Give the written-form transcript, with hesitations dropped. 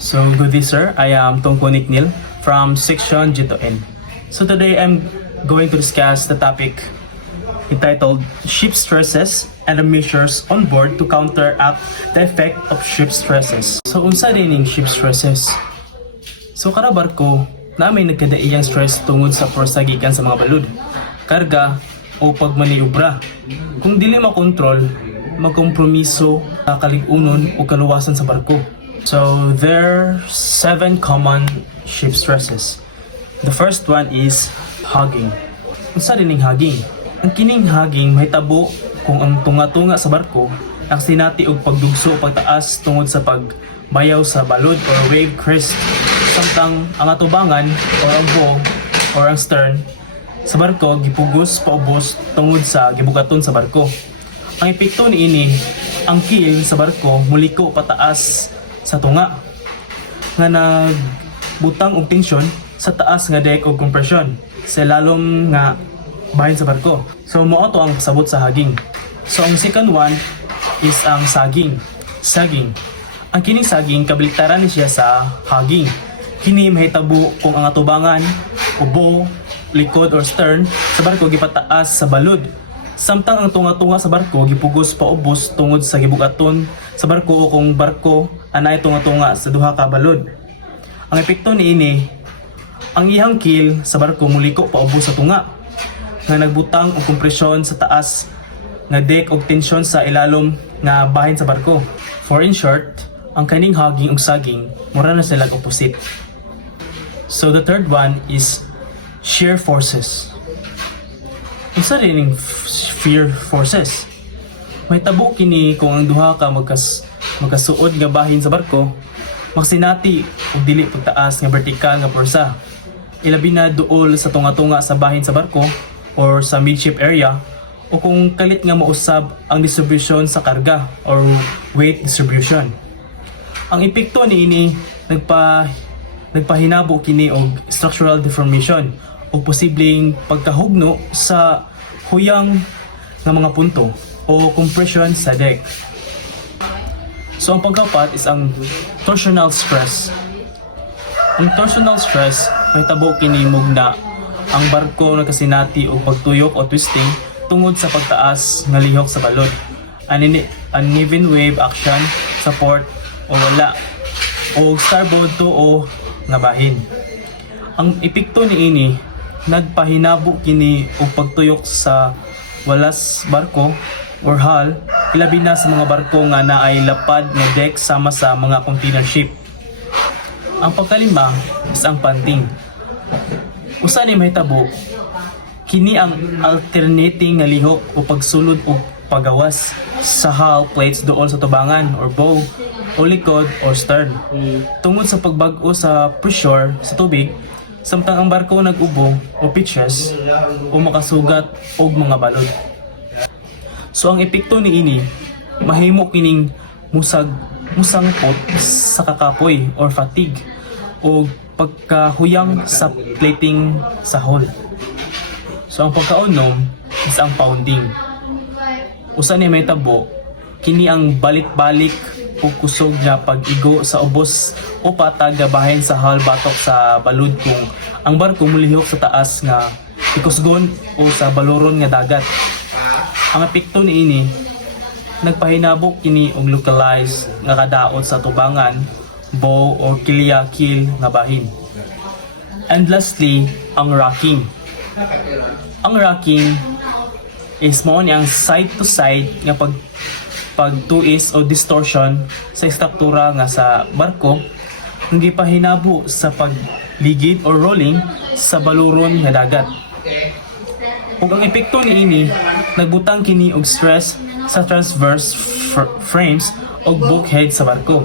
So, good day sir, I am Tongko Nick Neil from Section G2N. So today I'm going to discuss the topic entitled Ship Stresses and the Measures on Board to Counteract the Effect of Ship Stresses. So unsa dining ship stresses? So kada barko na may nagkadaiyang stress tungod sa forsa gikan sa mga balud, karga o pagmaniobra. Kung dili makontrol, magkompromiso sa kaligunon o kaluwasan sa barko. So there are 7 common ship stresses. The first one is hugging. Unsa dining hugging? Ang kining hugging mahitabo kung ang tunga-tunga sa barko ang sinati og pagdugso o pagtaas tungod sa pagbayaw sa balod or wave crest, samtang ang atubangan or ang bow or ang stern sa barko gipugos paubos tungod sa gibugaton sa barko. Ang epekto niini, ang keel sa barko muliko pataas sa tunga nga nagbutang og tensyon sa taas nga deck og compression sa lalom nga bahin sa barko. So mao to ang pasabot sa hugging. So ang second one is ang sagging. Ang kining sagging kabaliktaran ni siya sa hugging. Kini mahitabo kung ang atubangan, ubo, likod or stern sa barko gipataas sa balod, samtang ang tunga-tunga sa barko gipugos paubos tungod sa gibugaton sa barko o kung barko anay tunga-tunga sa duha ka balod. Ang epekto niini, ang ihang keel sa barko muliko paubos sa tunga nga nagbutang og kompresyon sa taas nga deck og tensyon sa ilalom nga bahin sa barko. For in short, ang kaning hugging ug sagging mura na sila opposite. So the third one is shear forces. Unsa dining shear forces? May tabo kini kung ang duha ka magkasuod nga bahin sa barko, magsinati og dili pagtaas nga vertikal nga porsa. Ilabi na duol sa tunga-tunga sa bahin sa barko or sa midship area, o kung kalit nga mausab ang distribution sa karga or weight distribution. Ang epekto niini nagpahinabo kini og structural deformation o posibleng pagkahugno sa huyang nga mga punto o compression sa deck. So ang pangkapat is ang torsional stress. Ang torsional stress may tabo kini mugna ang barko nagkasinati og pagtuyok o twisting tungod sa pagtaas nga lihok sa balod. Uneven wave action sa port o wala o starboard to o nga bahin. Ang epekto niini nagpahinabo kini og pagtuyok sa walas barko or hull, ilabi na sa mga barko nga naay lapad nga deck sama sa mga container ship. Ang pagkalima is ang panting. Usa ni mahitabo kini ang alternating nga lihok o pagsulod o pagawas sa hull plates dool sa tubangan or bow o likod or stern tungod sa pagbag-o sa pressure sa tubig, samtang ang barko nag-ubo o pitches o makasugat og mga balod. So ang epekto niini, mahimo kining musangpot sa kakapoy or fatigue o pagkahuyang sa plating sa hull. So ang pagkaunom is ang pounding. Usa ni may tabo, kini ang balik-balik o kusog nga pag-igo sa ubos o patag nga bahin sa hull batok sa balud kung ang barko mulihok sa taas nga ikusgon o sa baloron nga dagat. Ang epekto niini, nagpahinabo kini og localized nga kadaot sa tubangan, bow o kilya keel nga bahin. And lastly, ang rocking. Ang rocking is mao ni ang side to side nga pagtuis o distortion sa struktura nga sa barko nga gipahinabo sa pagligid or rolling sa baluron nga dagat. Ug ang epekto niini, nagbutang kini og stress sa transverse frames o bulkhead sa barko.